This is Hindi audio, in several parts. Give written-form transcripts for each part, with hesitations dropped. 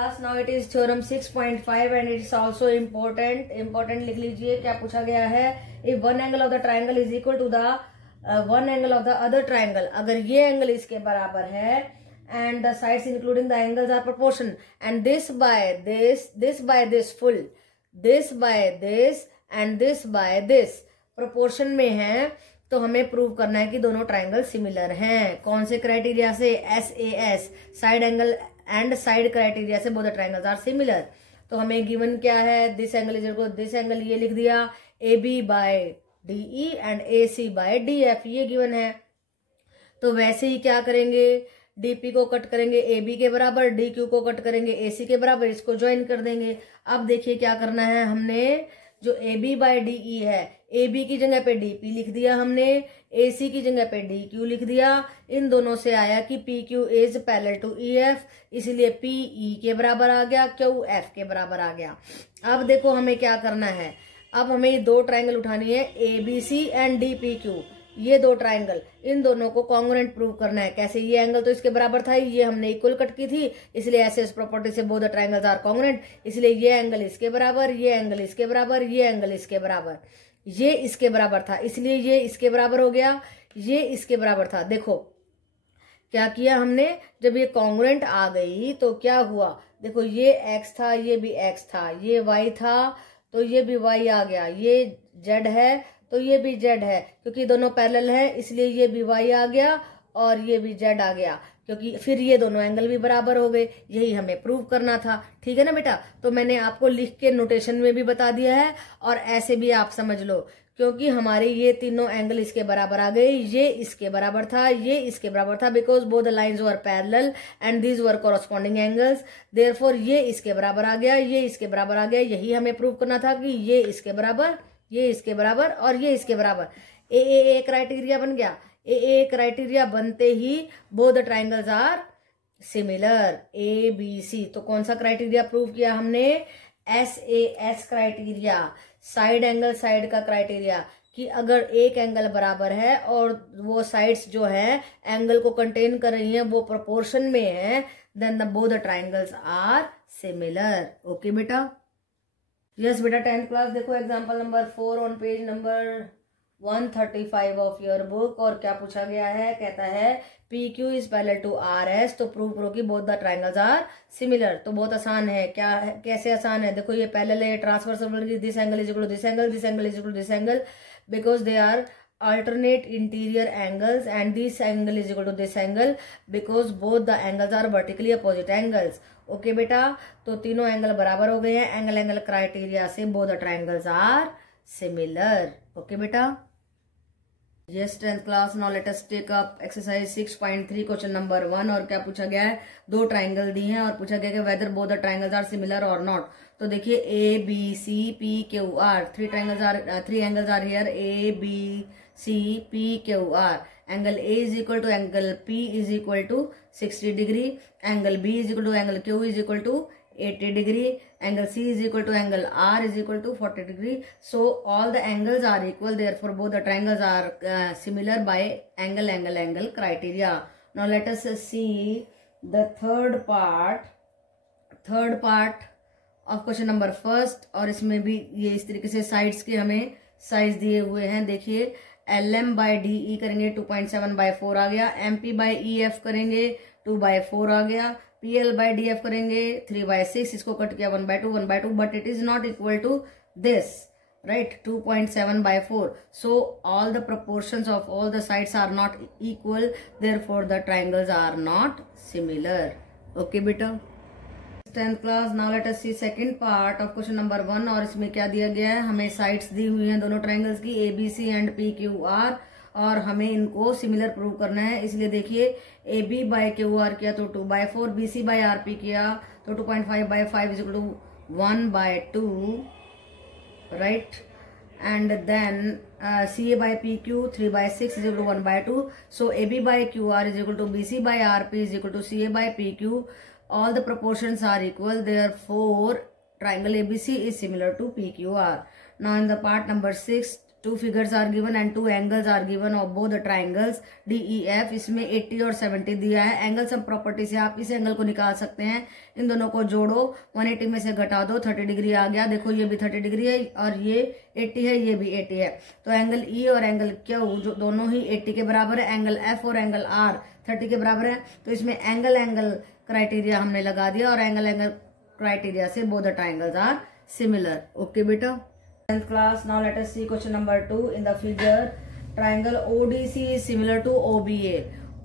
class. Now it is theorem 6.5 and it's also important लिख लीजिए क्या पूछा गया है. If one angle of the triangle is equal to the one angle of the other triangle, अगर ये एंगल इसके बराबर है and the sides including the angles are proportion and this by this full, this by this and this by this proportion में है, तो हमें प्रूव करना है कि दोनों ट्राइंगल सिमिलर हैं. कौन से क्राइटेरिया से? SAS, side angle and side criteria से both the triangles are similar. तो हमें गिवन क्या है? This angle is equal to this angle, ये लिख दिया, AB by DE and AC by DF, ये गिवन है. तो वैसे ही क्या करेंगे? DP को कट करेंगे AB के बराबर, DQ को कट करेंगे AC के बराबर, इसको ज्वाइन कर देंगे. अब देखिए क्या करना है, हमने जो AB बाय DE है, AB की जगह पे DP लिख दिया हमने, AC की जगह पे DQ लिख दिया. इन दोनों से आया कि PQ is parallel to EF, इसलिए PE के बराबर आ गया, QF के बराबर आ गया. अब देखो हमें क्या करना है, अब हमें ये दो ट्राइंगल उठानी है, ABC एंड DPQ, ये दो ट्राइंगल, इन दोनों को कॉन्ग्रुएंट प्रूव करना है. कैसे? ये एंगल तो इसके बराबर था, ये हमने इक्वल कट की थी, इसलिए ऐसे इस प्रॉपर्टी से both the triangles are congruent, इसलिए ये एंगल इसके बराबर, ये एंगल इसके बराबर, ये एंगल इसके बराबर, ये इसके बराबर था, इसलिए ये इसके बराबर हो गया, ये इसके बराबर था. देखो क्या किया हमने, जब ये कॉन्ग्रुएंट आ गई तो क्या हुआ, देखो ये x था, ये भी x था, ये y था तो ये भी y आ गया, ये z है तो ये भी z है, क्योंकि दोनों पैरेलल है इसलिए ये भी y आ गया और ये भी z आ गया, क्योंकि फिर ये दोनों एंगल भी बराबर हो गए. यही हमें प्रूव करना था. ठीक है ना बेटा? तो मैंने आपको लिख के नोटेशन में भी बता दिया है और ऐसे भी आप समझ लो, क्योंकि हमारे ये तीनों एंगल इसके बराबर आ गए. ये इसके बराबर था, ये इसके बराबर था, because both the lines were parallel and these were corresponding angles. Therefore ये इसके बराबर आ गया, ये इसके बराबर आ गया. यही हमें प्रूव करना था कि ये इसके बराबर, ये इसके बराबर और ये इसके बराबर. ए क्राइटेरिया बन गया. ए क्राइटेरिया बनते ही both the triangles are similar, ABC. तो कौन सा क्राइटेरिया प्रूव किया हमने? SAS criteria, side angle side का क्राइटेरिया, कि अगर एक एंगल बराबर है और वो साइड्स जो है एंगल को कंटेन कर रही हैं, वो प्रोपोर्शन में है, then the both the triangles are similar. Okay बेटा? यस बेटा. 10th क्लास देखो example number 4 on page number 135 of your book. और क्या पूछा गया है? कहता है PQ is parallel to RS, तो प्रूव करो कि both the triangles are similar. तो बहुत आसान है. क्या है? कैसे आसान है? देखो ये पैरेलल है, transversal, this angle is equal to this angle, this angle is equal to this angle, because they are alternate interior angles and this angle is equal to this angle because both the angles are vertically opposite angles. Okay बेटा? तो तीनों एंगल बराबर हो गए हैं. एंगल एंगल क्राइटेरिया से both the triangles are similar. Okay बेटा? Yes 10th class. Now let us take up exercise 6.3 question number 1. और क्या पूछा गया है? दो ट्राइंगल दी हैं और पूछा गया है whether both the triangles are similar और नॉट. तो देखिए ABCPQR, three angles are here, ABCPQR. Angle A is equal to angle P is equal to 60 degree, angle B is equal to angle Q is equal to 80 degree, angle C is equal to angle R is equal to 40 degree. So all the angles are equal, therefore both the triangles are similar by angle criteria. Now let us see the third part of question number 1. और इसमें भी ये इस तरीके से साइड्स के हमें साइज दिए हुए हैं. देखिए LM बाय DE करेंगे 2.7 बाय 4 आ गया, MP बाय EF करेंगे 2 बाय 4 आ गया, PL बाय DF करेंगे 3 बाय 6, इसको कट किया 1 by 2, but it is not equal to this, right? 2.7 by 4. So all the proportions of all the sides are not equal, therefore the triangles are not similar. Okay beta? 10th class. Now let us see second part of question number 1. और इसमें क्या दिया गया है? हमें साइड्स दी हुई हैं दोनों ट्राइंगल्स की, ABC एंड PQR, और हमें इनको सिमिलर प्रूव करना है. इसलिए देखिए AB बाय QR किया तो 2 बाय 4, BC बाय RP किया तो 2.5 by 5 is equal to 1 by 2, right? And then CA by PQ 3 by 6 is equal to 1 by 2. So AB by QR is equal to BC by RP is equal to CA by PQ. All the proportions are equal, therefore triangle ABC is similar to PQR. Now in the part number 6, 2 figures are given and 2 angles are given of both the triangles DEF। इसमें 80 और 70 दिया है। एंगल सम प्रॉपर्टी से आप इस एंगल को निकाल सकते हैं। इन दोनों को जोड़ो, 180 में से घटा दो, 30 डिग्री आ गया। देखो ये भी 30 डिग्री है और ये 80 है, ये भी 80 है। तो एंगल E और एंगल Q जो दोनों ही 80 के बराबर है। एंगल F और एंगल R 30 के बराबर है। तो इसमें एंगल क्राइटेरिया हमने लगा दिया और एंगल क्राइटेरिया से both the triangles are similar. Okay बेटा। 10th class, now let us see question number 2 in the figure. Triangle ODC is similar to OBA।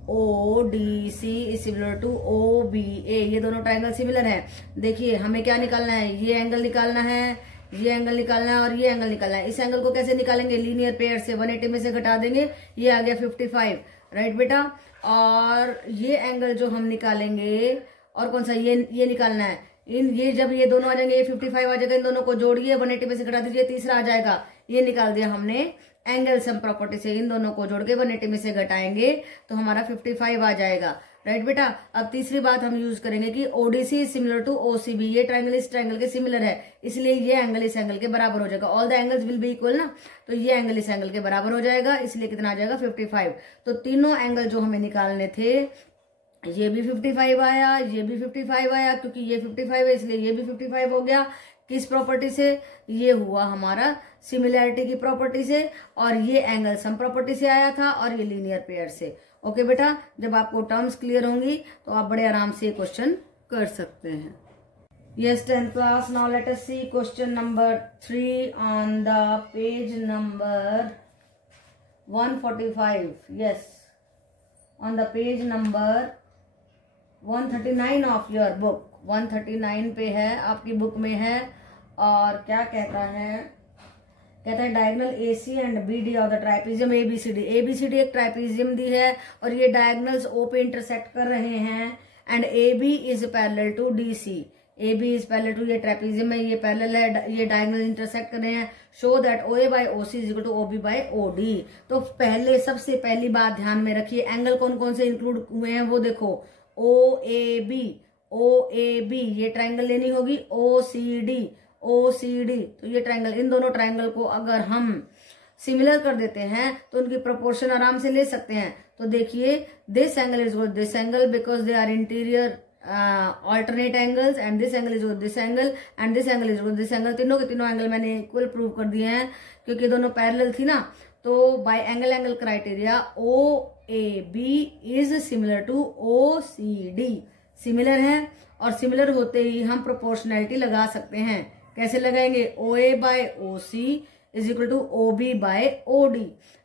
ODC is similar to OBA। ये दोनों ट्राइंगल सिमिलर हैं। देखिए हमें क्या निकालना है, ये एंगल निकालना है, ये एंगल निकालना है और ये एंगल निकालना है। इस एंगल को कैसे निकालेंगे, लीनियर पेयर से 180 में से घटा देंगे, ये आ गया 55, राइट बेटा। और ये एंगल जो हम निकालेंगे, और कौन सा, ये निकालना है। ये जब ये दोनों आ जाएंगे, ये 55 आ जाएगा, इन दोनों को जोड़िए, 180 में से घटा दीजिए, तीसरा आ जाएगा। ये निकाल दिया हमने एंगल सम प्रॉपर्टी से। इन दोनों को जोड़ के 180 में से घटाएंगे तो हमारा 55 आ जाएगा, राइट बेटा। अब तीसरी बात हम यूज करेंगे कि ODC is similar to OCB. ये ट्राइंगल इस ट्राइंगल के सिमिलर है, इसलिए ये एंगल इस एंगल के बराबर हो जाएगा। All the angles will be equal ना, तो ये एंगल इस एंगल के बराबर हो जाएगा, इसलिए कितना आ जाएगा 55। तो तीनों एंगल जो हमें निकालने थे, ये भी 55 आया, ये भी 55 आया, क्योंकि ये 55 है इसलिए ये भी 55 हो गया। किस प्रॉपर्टी से, ये हुआ हमारा सिमिलैरिटी की प्रॉपर्टी से, और ये एंगल सम प्रॉपर्टी से आया था, और ये लीनियर पेयर से। ओके बेटा, जब आपको टर्म्स क्लियर होंगी तो आप बड़े आराम से क्वेश्चन कर सकते हैं। Yes 10th class, now let us see question number 3 on the page number 145। yes, on the page number 139 of your book. 139 पे है, आपकी बुक में है। और क्या कहता है, कहता है diagonal AC and BD of the ट्राइपीजियम ABCD। ABCD एक ट्राइपीजियम दी है और ये डायगोनल्स O पे इंटरसेक्ट कर रहे हैं। And AB is parallel to DC। AB is parallel to, ये ट्राइपीजियम है, ये पैरेलल है, ये डायगोनल इंटरसेक्ट कर रहे हैं। Show that OA by OC is equal to OB by OD। तो पहले सबसे पहली बात ध्यान में रखिए, एंगल कौन कौन से इंक्लूड हुए हैं वो देखो। OAB ये ट्राइंगल लेनी होगी। OCD तो ये ट्राइंगल, इन दोनों ट्राइंगल को अगर हम सिमिलर कर देते हैं तो उनकी प्रोपोर्शन आराम से ले सकते हैं। तो देखिए, this angle is with this angle because they are interior alternate angles, and this angle is with this angle and this angle is with this angle। तीनों के तीनों एंगल मैंने इक्वल प्रूव कर दिए हैं क्योंकि दोनों पैरेलल थी ना। तो by angle criteria OAB is similar to OCD। Similar है, और सिमिलर होते ही हम प्रोपोर्शनैलिटी लगा सकते हैं। कैसे लगाएंगे, OA by OC is equal to OB by OD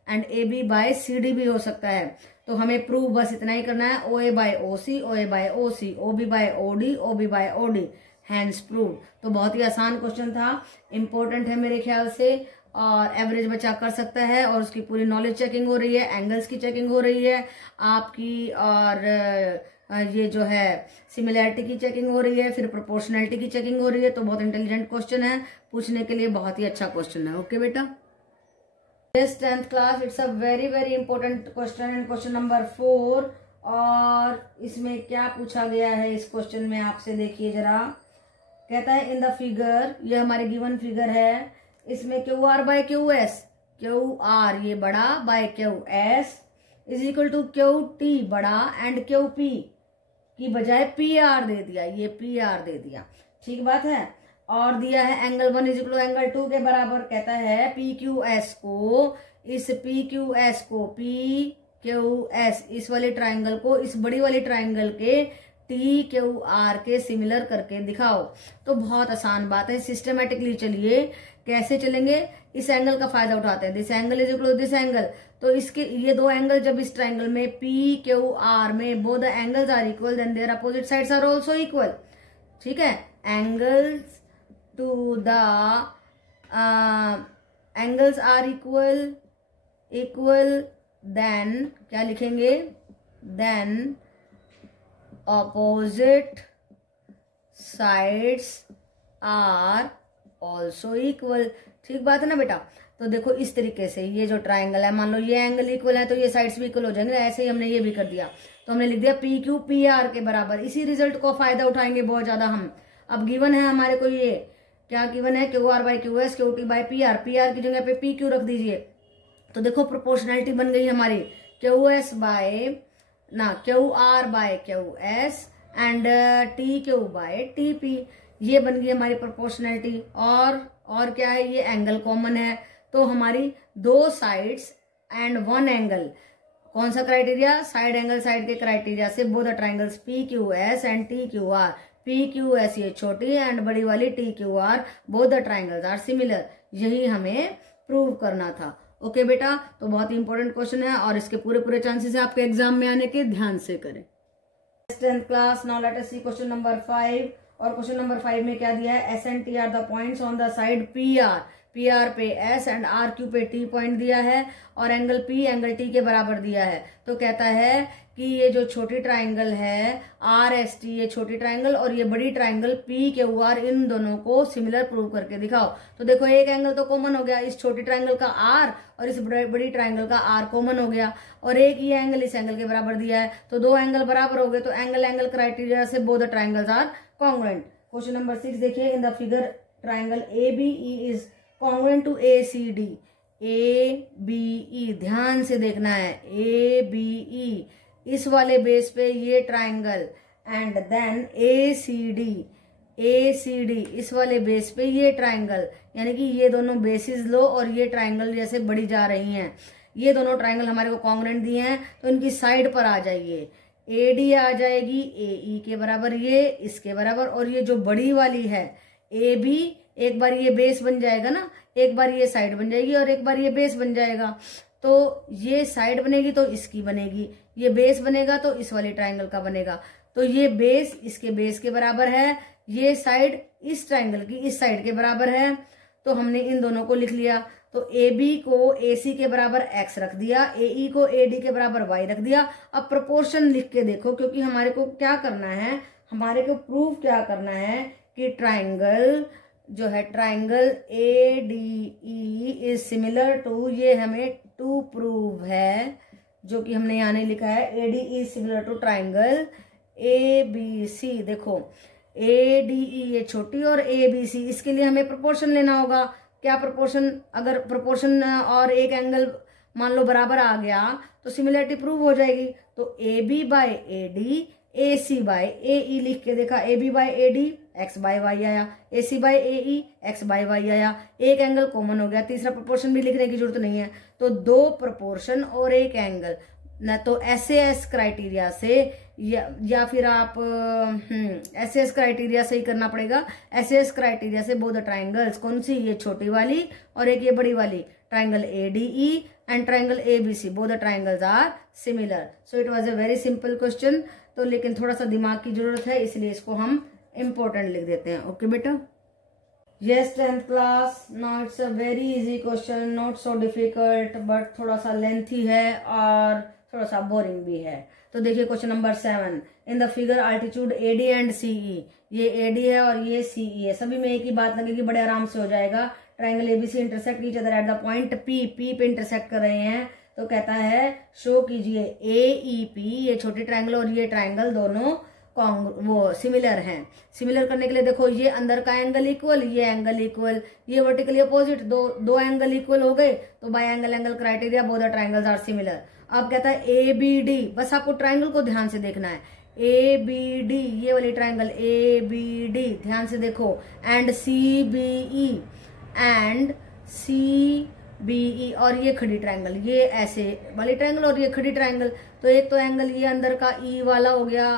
and AB by CD भी हो सकता है। तो हमें प्रूव बस इतना ही करना है, OA by OC, OA by OC, OB by OD, OB by OD, hence prove. तो बहुत ही आसान क्वेश्चन था, इंपॉर्टेंट है मेरे ख्याल से, और एवरेज बच्चा कर सकता है। और उसकी पूरी नॉलेज चेकिंग हो रही है, एंगल्स की चेकिंग हो रही है आपकी, और ये जो है सिमिलैरिटी की चेकिंग हो रही है, फिर प्रोपोर्शनैलिटी की चेकिंग हो रही है। तो बहुत इंटेलिजेंट क्वेश्चन है, पूछने के लिए बहुत ही अच्छा क्वेश्चन है। ओके बेटा। Yes 10th class, it's a very very important question and question number 4। और इसमें क्या पूछा गया है इस क्वेश्चन में, आपसे देखिए जरा। कहता है इन द फिगर, ये हमारे गिवन फिगर है, इसमें QR बाय QS, QR ये बड़ा by QS is equal to QT बड़ा एंड QP की बजाय PR दे दिया, ये PR दे दिया, ठीक बात है। और दिया है angle 1 is equal to angle 2 के बराबर। कहता है PQS को, इस PQS को, PQS इस वाले ट्राइंगल को इस बड़ी वाली ट्राइंगल के TQR के सिमिलर करके दिखाओ। तो बहुत आसान बात है, सिस्टमेटिकली चलिए। कैसे चलेंगे, इस एंगल का फायदा उठाते हैं। This angle is equal to this angle, तो इसके ये दो एंगल जब इस ट्राइंगल में PQR में both the angles are equal then their opposite sides are also equal. ठीक है, angles two the angles are equal then क्या लिखेंगे, then opposite sides are also equal। ठीक बात है ना बेटा। तो देखो इस तरीके से ये जो ट्राइंगल है, मान लो ये एंगल इक्वल है तो ये साइड्स भी इक्वल हो जाएंगे। ऐसे ही हमने ये भी कर दिया, तो हमने लिख दिया PQ PR के बराबर। इसी रिजल्ट को फायदा उठाएंगे बहुत ज्यादा हम। अब गिवन है हमारे को ये क्या गिवन है, Q R by Q S, Q T by P R, P are की जगह पे पी क्यू रख दीजिए। तो देखो प्रोपोर्शनैलिटी बन गई हमारी Q S by Q R by Q S and T Q by T P, ये बन गई हमारी प्रोपोर्शनैलिटी। और क्या है, ये एंगल कॉमन है, तो हमारी दो साइड्स एंड वन एंगल, कौन सा क्राइटेरिया, साइड एंगल साइड के क्राइटेरिया से both the triangles P Q S and T Q R, P Q S ये छोटी एंड बड़ी वाली T Q R, both the triangles are similar, यही हमें प्रूव करना था। ओके बेटा, तो बहुत ही इंपॉर्टेंट क्वेश्चन है और इसके पूरे चांसेस है आपके एग्जाम में आने के, ध्यान से करें। 10th class, now let us see question number 5। और क्वेश्चन नंबर 5 में क्या दिया है, S and T R the points on the side P R, P R पे एस एंड आर क्यू पे टी पॉइंट दिया है और एंगल पी एंगल टी के बराबर दिया है। तो कहता है कि ये जो छोटी ट्राइंगल है आर एस टी, ये छोटी ट्राइंगल और ये बड़ी ट्राइंगल पी क्यू आर, इन दोनों को सिमिलर प्रूव करके दिखाओ। तो देखो एक एंगल तो कॉमन हो गया, इस छोटी ट्राइंगल का आर और इस बड़ी ट्राइंगल का आर कॉमन हो गया, और एक ये एंगल इस एंगल के बराबर दिया है, तो दो एंगल बराबर हो गए, तो एंगल क्राइटेरिया से both the triangles are congruent. Question number 6 देखिए, in the figure triangle A B E is congruent to A C D, A B E, ध्यान से देखना है, ए बी ई इस वाले बेस पे ये triangle and then A C D इस वाले बेस पे ये ट्राइंगल, यानी कि ये दोनों बेसिस लो और ये ट्राइंगल जैसे बढ़ी जा रही हैं, ये दोनों ट्राइंगल हमारे को कॉन्ग्रुएंट दिए हैं, तो इनकी साइड पर आ जाइए, ए डी आ जाएगी ए ई के बराबर, ये इसके बराबर, और ये जो बड़ी वाली है ए बी, एक बार ये बेस बन जाएगा ना, एक बार ये साइड बन जाएगी और एक बार ये बेस बन जाएगा, तो ये साइड बनेगी तो इसकी बनेगी, ये बेस बनेगा तो इस वाली ट्राइंगल का बनेगा, तो ये बेस इसके बेस के बराबर है, ये साइड इस ट्राइंगल की इस साइड के बराबर है, तो हमने इन दोनों को लिख लिया। तो ए बी को ए सी के बराबर एक्स रख दिया, ए ई को ए डी के बराबर वाई रख दिया। अब प्रोपोर्शन लिख के देखो, क्योंकि हमारे को क्या करना है, हमारे को प्रूव क्या करना है कि ट्राइंगल जो है triangle A D E is similar to, ये हमें टू प्रूव है, जो कि हमने यहाँ नहीं लिखा है, A D E similar to triangle A B C. देखो ए डी ई ये छोटी और ए बी सी, इसके लिए हमें प्रोपोर्शन लेना होगा। क्या प्रोपोर्शन, अगर प्रोपोर्शन और एक एंगल मान लो बराबर आ गया तो सिमिलरिटी प्रूव हो जाएगी। तो A B by A D, A C by A E लिख के देखा, A B by A D X by Y आया, A C by A E X by Y आया, एक एंगल कॉमन हो गया, तीसरा प्रोपोर्शन भी लिखने की जरूरत नहीं है। तो दो प्रोपोर्शन और एक एंगल, न तो एस क्राइटेरिया से या फिर आप एस क्राइटेरिया से ही करना पड़ेगा। एस क्राइटेरिया से बोथ द ट्राइंगल्स, कौन सी, ये छोटी वाली और एक ये बड़ी वाली, triangle A D E and triangle A B C, both the triangles are similar. So it was a very simple question, तो लेकिन थोड़ा सा दिमाग की जरूरत है, इसलिए इसको हम इम्पोर्टेंट लिख देते हैं। ओके बेटा, yes 10th class, now it's a very easy question, not so difficult, but थोड़ा सा लेंथी है और थोड़ा सा बोरिंग भी है। तो देखिए question number 7, in the figure altitude A D and C E, ये ए डी है और ये सी ई है, सभी में एक ही बात लगेगी, बड़े आराम से हो जाएगा। Triangle ABC intersect each other at the point P, P पे इंटरसेक्ट कर रहे हैं, तो कहता है शो कीजिए ए ई पी, ये छोटी ट्राइंगल और ये ट्राइंगल दोनों वो सिमिलर हैं। सिमिलर करने के लिए देखो, ये अंदर का एंगल इक्वल, ये एंगल इक्वल, ये वर्टिकली अपोजिट, दो एंगल इक्वल हो गए, तो by angle criteria both the triangles are similar. अब कहता है ए बी डी, बस आपको ट्राइंगल को ध्यान से देखना है, ए बी डी ये वाली ट्राइंगल ए बी डी, ध्यान से देखो, and C B E and C B E, और ये खड़ी ट्राइंगल, ये ऐसे वाली ट्राइंगल और ये खड़ी ट्राइंगल, तो एक तो एंगल ये अंदर का ई वाला हो गया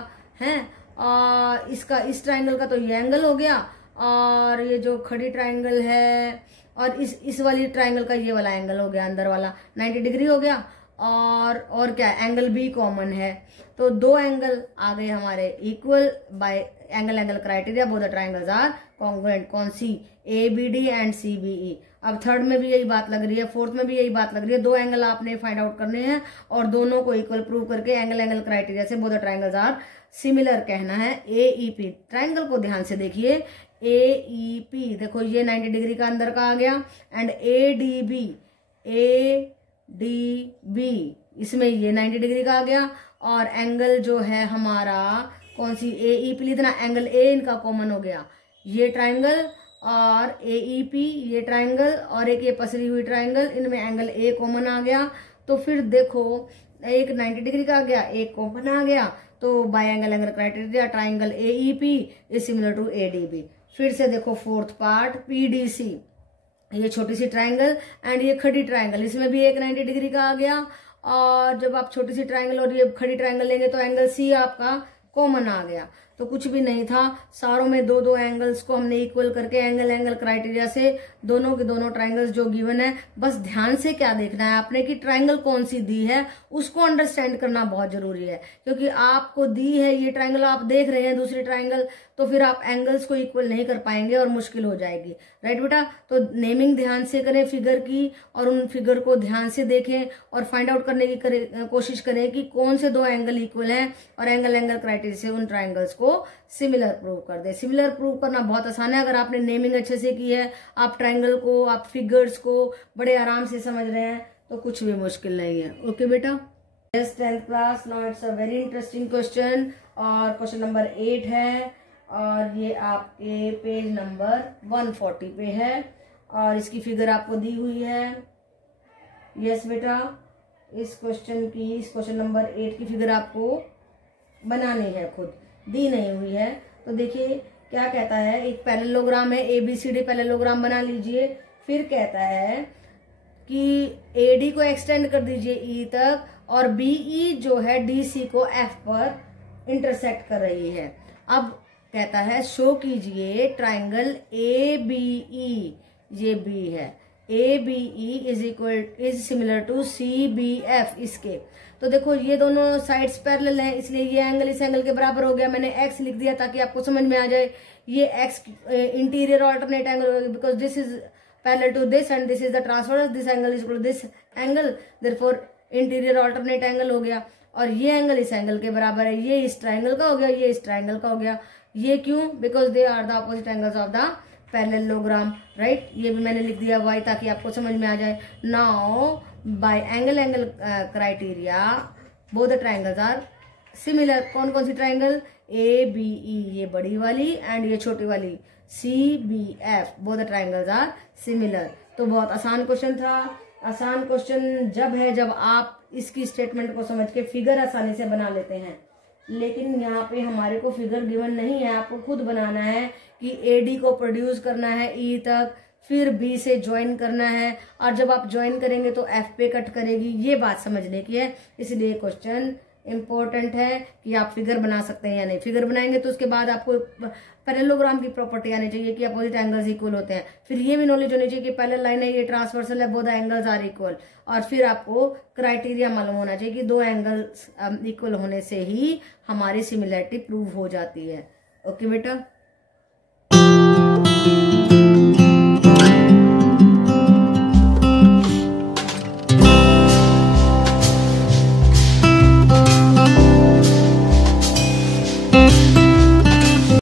है, और इसका इस ट्राइंगल का तो ये एंगल हो गया, और ये जो खड़ी ट्राइंगल है और इस वाली ट्राइंगल का ये वाला एंगल हो गया, अंदर वाला 90 डिग्री हो गया, और क्या एंगल बी कॉमन है, तो दो एंगल आ गए हमारे equal by angle criteria, both the triangles are congruent, कौन सी, A B D and C B E. अब थर्ड में भी यही बात लग रही है, फोर्थ में भी यही बात लग रही है, दो एंगल आपने फाइंड आउट करने हैं और दोनों को इक्वल प्रूव करके एंगल क्राइटेरिया से both the triangles are similar कहना है। ए ई पी ट्राइंगल को ध्यान से देखिए, ए ई पी देखो ये 90 डिग्री का अंदर का आ गया, एंड ए डी बी इसमें ये 90 डिग्री का आ गया, और एंगल जो है हमारा कौन सी, ए ई पी लिखना, एंगल ए इनका कॉमन हो गया, ये ट्राइंगल और AEP ये ट्राइंगल और एक ये पसरी हुई ट्राइंगल, इनमें एंगल A कॉमन आ गया। तो फिर देखो एक 90 डिग्री का आ गया, एक कॉमन आ गया, तो by angle angle criteria triangle AEP is similar to ADB। फिर से देखो फोर्थ पार्ट PDC, ये छोटी सी ट्राइंगल एंड ये खड़ी ट्राइंगल, इसमें भी एक 90 डिग्री का आ गया। और जब आप छोटी सी ट्राइंगल और ये खड़ी ट्राइंगल लेंगे तो एंगल C आपका कॉमन आ गया। तो कुछ भी नहीं था, सारों में दो दो एंगल्स को हमने इक्वल करके एंगल एंगल क्राइटेरिया से दोनों के दोनों ट्राइंगल्स जो गिवन है, बस ध्यान से क्या देखना है आपने कि ट्राइंगल कौन सी दी है उसको अंडरस्टैंड करना बहुत जरूरी है। क्योंकि आपको दी है ये ट्राइंगल, आप देख रहे हैं दूसरी ट्राइंगल, तो फिर आप एंगल्स को इक्वल नहीं कर पाएंगे और मुश्किल हो जाएगी। राइट बेटा, तो नेमिंग ध्यान से करें फिगर की, और उन फिगर को ध्यान से देखें और फाइंड आउट करने की कोशिश करें कि कौन से दो एंगल इक्वल हैं, और एंगल एंगल क्राइटेरिया से उन ट्राइंगल्स को सिमिलर प्रूव कर दे। सिमिलर प्रूव करना बहुत आसान है अगर आपने नेमिंग अच्छे से की है, आप ट्राइंगल को, आप फिगर्स को बड़े आराम से समझ रहे हैं, तो कुछ भी मुश्किल नहीं है। ओके बेटा, yes 10th class, now it's a very interesting question, और क्वेश्चन नंबर 8 है, और ये आपके पेज नंबर 140 पे है, और इसकी फिगर आपको दी हुई है। यस बेटा, इस क्वेश्चन नंबर 8 की फिगर आपको बनानी है, खुद दी नहीं हुई है। तो देखिए क्या कहता है, एक पैरेललोग्राम है, ABCD पैरेललोग्राम बना लीजिए। फिर कहता है कि AD को एक्सटेंड कर दीजिए E तक, और BE जो है DC को F पर इंटरसेक्ट कर रही है। अब कहता है शो कीजिए ट्राइंगल ABE, ये B है, ABE is similar to CBF इसके। तो देखो ये दोनों साइड्स पैरेलल हैं, इसलिए ये एंगल इस एंगल के बराबर हो गया। मैंने x लिख दिया ताकि आपको समझ में आ जाए। ये x इंटीरियर ऑल्टरनेट एंगल होगा, because this is parallel to this and this is the transverse, this angle is equal to this angle, therefore interior alternate angle हो गया। और ये एंगल इस एंगल के बराबर है, ये इस ट्राइंगल का हो गया, ये इस ट्राइंगल का हो गया। ये क्यों? Because they are the opposite angles of the parallelogram. Right, ये भी मैंने लिख दिया y ताकि आपको समझ में आ जाए। Now by angle angle criteria both the triangles are similar. कौन कौन सी ट्राइंगल? ABE ये बड़ी वाली एंड ये छोटी वाली CBF, both the triangles are similar. तो बहुत आसान क्वेश्चन था। आसान क्वेश्चन जब है जब आप इसकी स्टेटमेंट को समझ के फिगर आसानी से बना लेते हैं, लेकिन यहाँ पे हमारे को फिगर गिवन नहीं है, आपको खुद बनाना है कि AD को प्रोड्यूस करना है E तक, फिर B से ज्वाइन करना है, और जब आप ज्वाइन करेंगे तो F पे कट करेगी। ये बात समझने की है, इसलिए क्वेश्चन इम्पोर्टेंट है कि आप फिगर बना सकते हैं या नहीं। फिगर बनाएंगे तो उसके बाद आपको पैरेललोग्राम की प्रॉपर्टी आनी चाहिए कि अपोजिट एंगल्स इक्वल होते हैं। फिर ये भी नॉलेज होनी चाहिए कि पैरेलल लाइन है, ये ट्रांसवर्सल है, बोथ एंगल्स आर इक्वल। और फिर आपको क्राइटेरिया मालूम होना चाहिए कि दो एंगल्स इक्वल होने से ही हमारी सिमिलरिटी प्रूव हो जाती है। ओके बेटा।